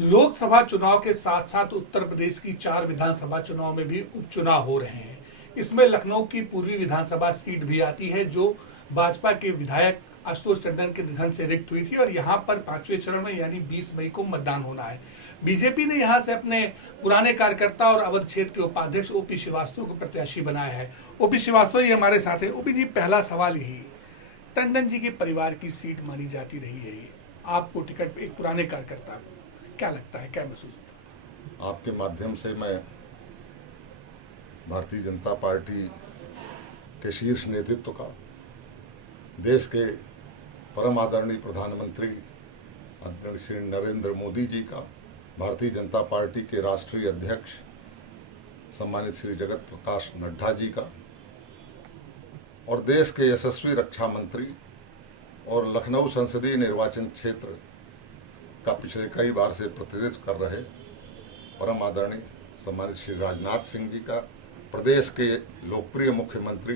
लोकसभा चुनाव के साथ साथ उत्तर प्रदेश की 4 विधानसभा चुनाव में भी उपचुनाव हो रहे हैं। इसमें लखनऊ की पूर्वी विधानसभा सीट भी आती है, जो भाजपा के विधायक आशुतोष टंडन के निधन से रिक्त हुई थी और यहां पर 5वें चरण में यानी 20 मई को मतदान होना है। बीजेपी ने यहां से अपने पुराने कार्यकर्ता और अवध क्षेत्र के उपाध्यक्ष ओपी श्रीवास्तव को प्रत्याशी बनाया है। ओपी श्रीवास्तव ये हमारे साथ है। ओपी जी, पहला सवाल यही, टंडन जी के परिवार की सीट मानी जाती रही है, आपको टिकट एक पुराने कार्यकर्ता को क्या लगता है, क्या महसूस होता है? आपके माध्यम से मैं भारतीय जनता पार्टी के शीर्ष नेतृत्व का, देश के परम आदरणीय प्रधानमंत्री आदरणीय श्री नरेंद्र मोदी जी का, भारतीय जनता पार्टी के राष्ट्रीय अध्यक्ष सम्मानित श्री जगत प्रकाश नड्डा जी का और देश के यशस्वी रक्षा मंत्री और लखनऊ संसदीय निर्वाचन क्षेत्र का पिछले कई बार से प्रतिनिधित्व कर रहे परम आदरणीय सम्मानित श्री राजनाथ सिंह जी का, प्रदेश के लोकप्रिय मुख्यमंत्री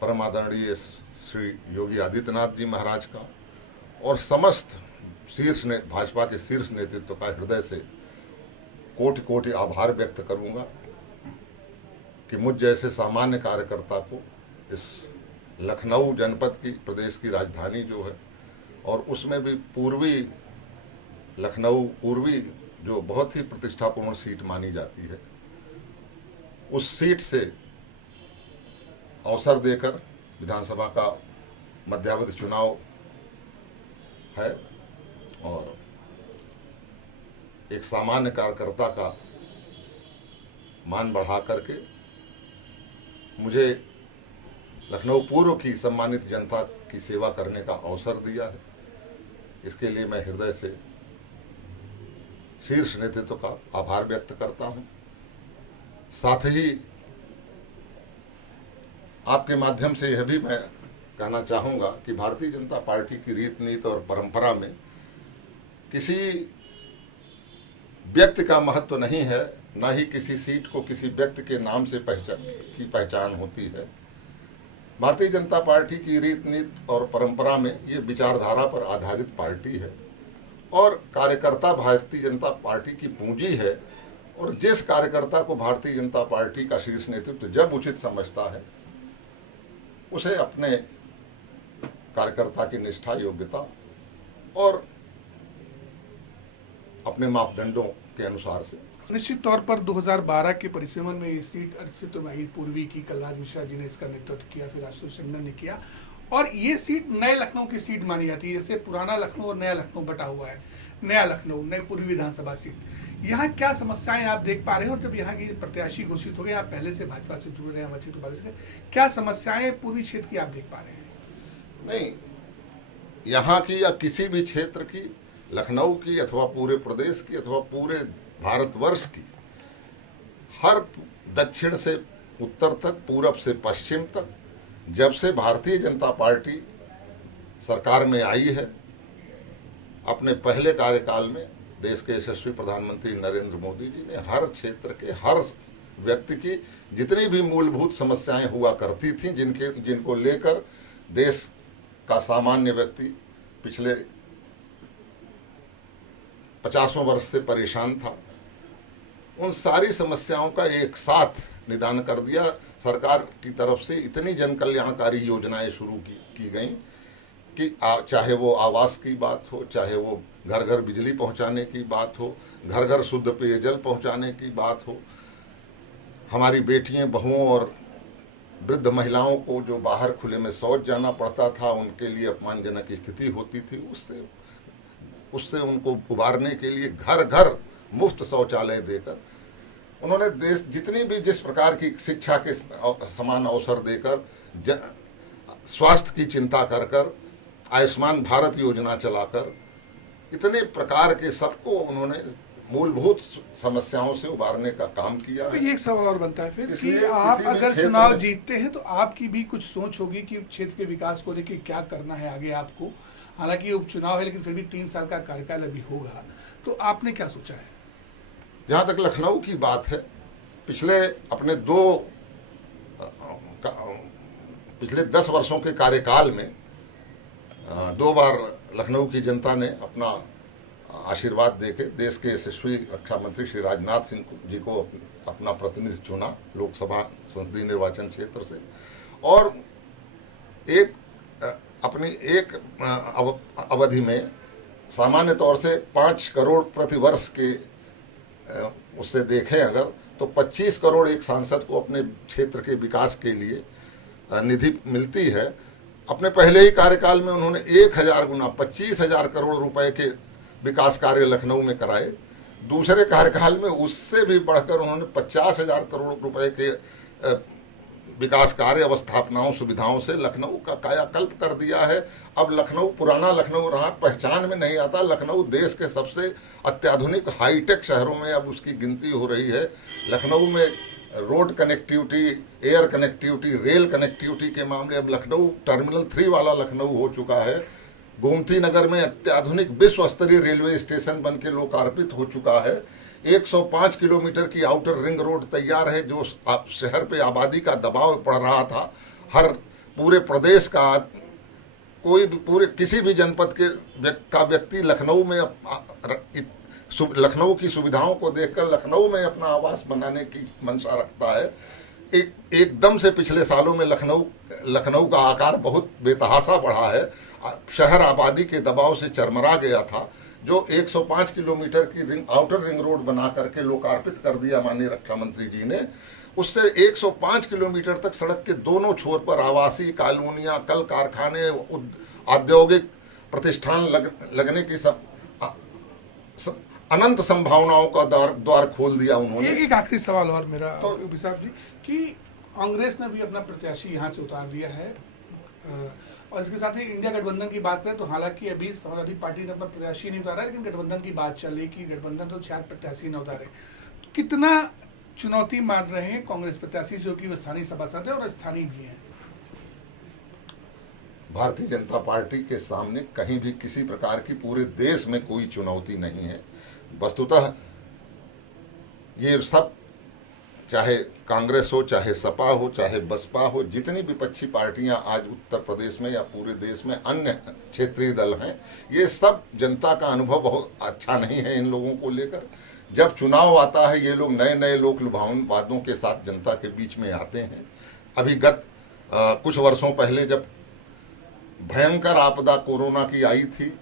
परम आदरणीय श्री योगी आदित्यनाथ जी महाराज का और समस्त भाजपा के शीर्ष नेतृत्व का हृदय से कोटि कोटि आभार व्यक्त करूंगा कि मुझ जैसे सामान्य कार्यकर्ता को इस लखनऊ जनपद की, प्रदेश की राजधानी जो है और उसमें भी पूर्वी लखनऊ पूर्वी जो बहुत ही प्रतिष्ठापूर्ण सीट मानी जाती है, उस सीट से अवसर देकर विधानसभा का मध्यावधि चुनाव है और एक सामान्य कार्यकर्ता का मान बढ़ा करके मुझे लखनऊ पूर्व की सम्मानित जनता की सेवा करने का अवसर दिया है। इसके लिए मैं हृदय से शीर्ष नेतृत्व का आभार व्यक्त करता हूं। साथ ही आपके माध्यम से यह भी मैं कहना चाहूँगा कि भारतीय जनता पार्टी की रीत नीति और परंपरा में किसी व्यक्ति का महत्व नहीं है, न ही किसी सीट को किसी व्यक्ति के नाम से पहचान होती है। भारतीय जनता पार्टी की रीत नीति और परंपरा में ये विचारधारा पर आधारित पार्टी है और कार्यकर्ता भारतीय जनता पार्टी की पूंजी है और जिस कार्यकर्ता को भारतीय जनता पार्टी का शीर्ष नेतृत्व जब उचित समझता है, उसे अपने कार्यकर्ता की निष्ठा, योग्यता और अपने मापदंडों के अनुसार से निश्चित तौर पर 2012 के परिसीमन में ये सीट अर्चित माही पूर्वी की कलराज मिश्रा जी ने इसका नेतृत्व किया, फिर आशुतोष टंडन ने किया और ये सीट नए लखनऊ की सीट मानी जाती है। जैसे पुराना लखनऊ और नया लखनऊ बटा हुआ है, नया लखनऊ नई पूर्वी विधानसभा सीट, यहाँ क्या समस्याएं आप देख पा रहे हैं? और जब यहाँ की प्रत्याशी घोषित हो गए, आप पहले से भाजपा से जुड़ रहे हैं, वंचित उपाधि से, क्या समस्याएं पूर्वी क्षेत्र की आप देख पा रहे हैं? नहीं, यहाँ की या किसी भी क्षेत्र की, लखनऊ की अथवा पूरे प्रदेश की अथवा पूरे भारतवर्ष की, हर दक्षिण से उत्तर तक, पूरब से पश्चिम तक, जब से भारतीय जनता पार्टी सरकार में आई है, अपने पहले कार्यकाल में देश के यशस्वी प्रधानमंत्री नरेंद्र मोदी जी ने हर क्षेत्र के हर व्यक्ति की जितनी भी मूलभूत समस्याएं हुआ करती थीं, जिनको लेकर देश का सामान्य व्यक्ति पिछले 50 वर्ष से परेशान था, उन सारी समस्याओं का एक साथ निदान कर दिया। सरकार की तरफ से इतनी जन कल्याणकारी योजनाएं शुरू की गई कि चाहे वो आवास की बात हो, चाहे वो घर घर बिजली पहुंचाने की बात हो, घर घर शुद्ध पेयजल पहुंचाने की बात हो, हमारी बेटियां, बहुओं और वृद्ध महिलाओं को जो बाहर खुले में शौच जाना पड़ता था, उनके लिए अपमानजनक स्थिति होती थी, उससे उनको उबारने के लिए घर घर मुफ्त शौचालय देकर उन्होंने देश जितनी भी जिस प्रकार की शिक्षा के समान अवसर देकर, स्वास्थ्य की चिंता कर आयुष्मान भारत योजना चलाकर, इतने प्रकार के सबको उन्होंने मूलभूत समस्याओं से उबारने का काम किया है। तो एक सवाल और बनता है फिर कि आप अगर चुनाव जीतते हैं तो आपकी भी कुछ सोच होगी कि क्षेत्र के विकास को लेकर क्या करना है आगे आपको। हालांकि उपचुनाव है लेकिन फिर भी 3 साल का कार्यकाल अभी होगा, तो आपने क्या सोचा है? जहाँ तक लखनऊ की बात है, पिछले 10 वर्षों के कार्यकाल में 2 बार लखनऊ की जनता ने अपना आशीर्वाद देके देश के यशस्वी रक्षा मंत्री श्री राजनाथ सिंह जी को अपना प्रतिनिधि चुना लोकसभा संसदीय निर्वाचन क्षेत्र से, और अपनी एक अवधि में सामान्य तौर से 5 करोड़ प्रति वर्ष के उससे देखें अगर, तो 25 करोड़ एक सांसद को अपने क्षेत्र के विकास के लिए निधि मिलती है। अपने पहले ही कार्यकाल में उन्होंने 1000 गुना 25,000 करोड़ रुपए के विकास कार्य लखनऊ में कराए। दूसरे कार्यकाल में उससे भी बढ़कर उन्होंने 50,000 करोड़ रुपए के विकास कार्य अवस्थापनाओं सुविधाओं से लखनऊ का कायाकल्प कर दिया है। अब लखनऊ पुराना लखनऊ रहा पहचान में नहीं आता। लखनऊ देश के सबसे अत्याधुनिक हाईटेक शहरों में अब उसकी गिनती हो रही है। लखनऊ में road connectivity, air connectivity, rail connectivity के मामले अब लखनऊ टर्मिनल 3 वाला लखनऊ हो चुका है। गोमती नगर में अत्याधुनिक विश्व स्तरीय रेलवे स्टेशन बन के लोकार्पित हो चुका है। 105 किलोमीटर की आउटर रिंग रोड तैयार है, जो शहर पे आबादी का दबाव पड़ रहा था। हर पूरे प्रदेश का कोई भी पूरे किसी भी जनपद का व्यक्ति लखनऊ में लखनऊ की सुविधाओं को देखकर लखनऊ में अपना आवास बनाने की मंशा रखता है। एकदम से पिछले सालों में लखनऊ का आकार बहुत बेतहासा बढ़ा है। शहर आबादी के दबाव से चरमरा गया था, जो 105 किलोमीटर की आउटर रिंग रोड बना करके लोकार्पित कर दिया माननीय रक्षा मंत्री जी ने। उससे 105 किलोमीटर तक सड़क के दोनों छोर पर आवासीय कॉलोनियां, कल कारखाने, औद्योगिक प्रतिष्ठान लगने की सब अनंत संभावनाओं का द्वार खोल दिया उन्होंने। एक आखिरी सवाल और मेरा यूपी साहब जी, कि कांग्रेस ने भी अपना प्रत्याशी यहाँ से उतार दिया है, और इसके साथ ही इंडिया गठबंधन की बात करें तो हालांकि अभी समाजवादी पार्टी ने अपना प्रत्याशी नहीं उतारा, लेकिन गठबंधन की बात चल रही कि गठबंधन तो शायद प्रत्याशी न उतारे। कितना चुनौती मान रहे हैं कांग्रेस प्रत्याशी, जो कि वो स्थानीय सभासद है और स्थानीय भी है? भारतीय जनता पार्टी के सामने कहीं भी किसी प्रकार की पूरे देश में कोई चुनौती नहीं है। वस्तुतः ये सब, चाहे कांग्रेस हो, चाहे सपा हो, चाहे बसपा हो, जितनी विपक्षी पार्टियां आज उत्तर प्रदेश में या पूरे देश में अन्य क्षेत्रीय दल हैं, ये सब जनता का अनुभव बहुत अच्छा नहीं है इन लोगों को लेकर। जब चुनाव आता है ये लोग नए नए लोक लुभावन वादों के साथ जनता के बीच में आते हैं। अभी कुछ वर्षों पहले जब भयंकर आपदा कोरोना की आई थी,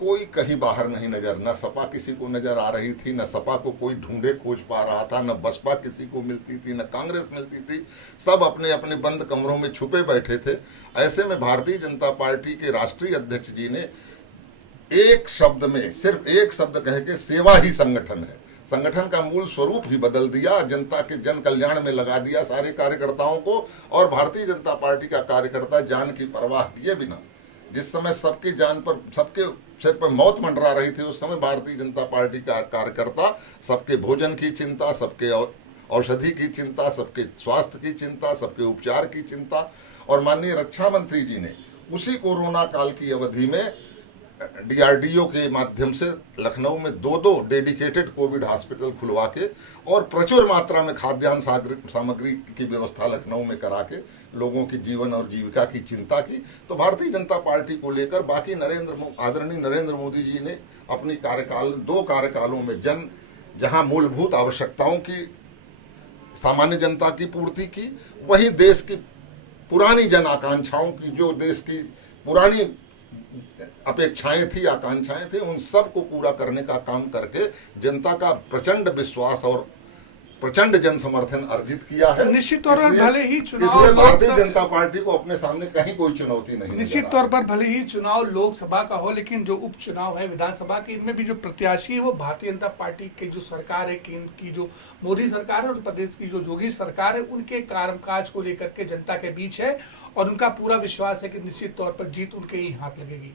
कोई कहीं बाहर नहीं नजर, न सपा किसी को नजर आ रही थी, न सपा को कोई ढूंढे खोज पा रहा था, न बसपा किसी को मिलती थी, न कांग्रेस मिलती थी। सब अपने अपने बंद कमरों में छुपे बैठे थे। ऐसे में भारतीय जनता पार्टी के राष्ट्रीय अध्यक्ष जी ने एक शब्द में, सिर्फ एक शब्द कह के, सेवा ही संगठन है, संगठन का मूल स्वरूप ही बदल दिया, जनता के जन कल्याण में लगा दिया सारे कार्यकर्ताओं को। और भारतीय जनता पार्टी का कार्यकर्ता जान की परवाह किए बिना, जिस समय सबकी जान पर, सबके सिर पर मौत मंडरा रही थी, उस समय भारतीय जनता पार्टी का कार्यकर्ता सबके भोजन की चिंता, सबके औषधि की चिंता, सबके स्वास्थ्य की चिंता, सबके उपचार की चिंता। और माननीय रक्षा मंत्री जी ने उसी कोरोना काल की अवधि में DRDO के माध्यम से लखनऊ में 2 डेडिकेटेड कोविड हॉस्पिटल खुलवा के और प्रचुर मात्रा में खाद्यान्न सामग्री की व्यवस्था लखनऊ में करा के लोगों की जीवन और जीविका की चिंता की। तो भारतीय जनता पार्टी को लेकर बाकी आदरणीय नरेंद्र मोदी जी ने अपनी 2 कार्यकालों में जहां मूलभूत आवश्यकताओं की सामान्य जनता की पूर्ति की, वहीं देश की पुरानी जन आकांक्षाओं की, जो देश की पुरानी अपेक्षाएं थी, आकांक्षाएं थी, उन सब को पूरा करने का काम करके जनता का प्रचंड विश्वास और प्रचंड जन समर्थन अर्जित किया है। निश्चित तौर पर भले ही चुनाव भारतीय जनता पार्टी को अपने सामने कहीं कोई चुनौती नहीं, निश्चित तौर पर भले ही चुनाव लोकसभा का हो, लेकिन जो उपचुनाव है विधानसभा के, इनमें भी जो प्रत्याशी है वो भारतीय जनता पार्टी की जो सरकार है, केंद्र की जो मोदी सरकार है और प्रदेश की जो योगी सरकार है, उनके कामकाज को लेकर के जनता के बीच है और उनका पूरा विश्वास है कि निश्चित तौर पर जीत उनके ही हाथ लगेगी।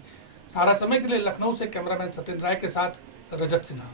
सारा समय के लिए लखनऊ से कैमरामैन सत्येंद्र राय के साथ रजत सिन्हा।